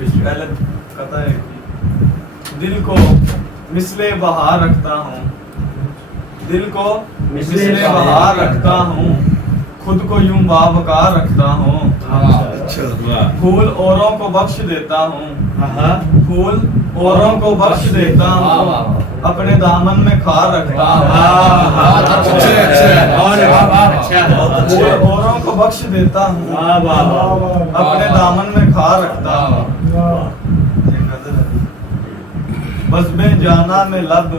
पहले कहता है कि दिल को मिसले बहार रखता हूँ, दिल को मिसले बहार रखता हूँ, खुद को यूं बावकार रखता हूँ। फूल औरों को बख्श देता हूँ, फूल औरों को बख्श देता हूँ, अपने दामन में खार रखता हूँ। फूल औरों को बख्श देता हूँ, अपने दामन में खार रखता हूँ। बज़्म जाना में लब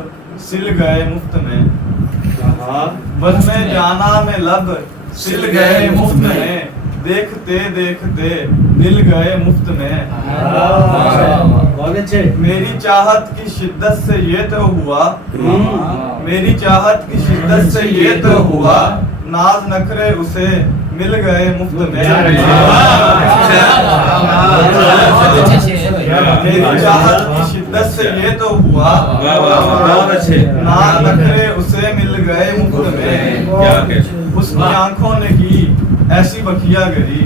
सिल गए मुफ्त में, बज़्म जाना में लब सिल गए मुफ्त में, देखते देखते दिल गए मुफ्त में। मेरी चाहत की शिद्दत से ये तो हुआ, मेरी चाहत की शिद्दत से ये तो हुआ, नाज नखरे उसे मिल गए मुफ्त में। मेरी चाहत की शिद्दत से ये तो हुआ, नाज नखरे उसे मिल गए मुफ्त में। उसकी आंखों ने की ऐसी बखिया गरी,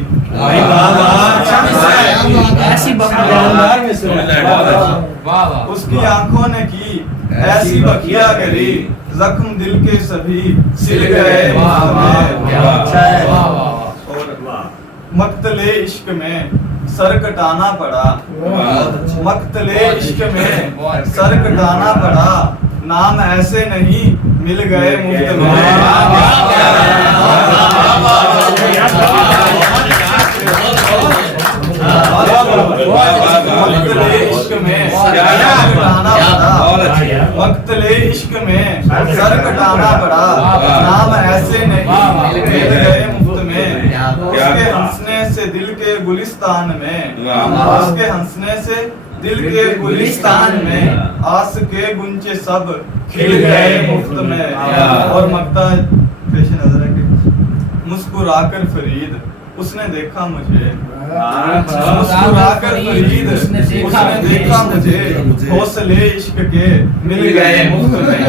उसकी आंखों ने की ऐसी बखिया गरी, जख्म दिल के सभी सिल गए। मक्तले इश्क में सर कटाना पड़ा, मक्तले इश्क में सर कटाना पड़ा, नाम ऐसे नहीं मिल गए मुफ्त में। मक्तले इश्क में मक्तले इश्क में सर कटाना पड़ा, नाम ऐसे नहीं मिल गए मुफ्त में। उसके हंसने से दिल के गुलिस्तान में, उसके हंसने से दिल के गुलिस्तान में, आस के गुंचे सब खिल गए मुफ्त में। और मक्ता पेश नजर है कि मुस्कुराकर फरीद उसने देखा मुझे, मुस्कुराकर फरीद उसने देखा मुझे, हौसले इश्क के मिल गए मुफ्त में।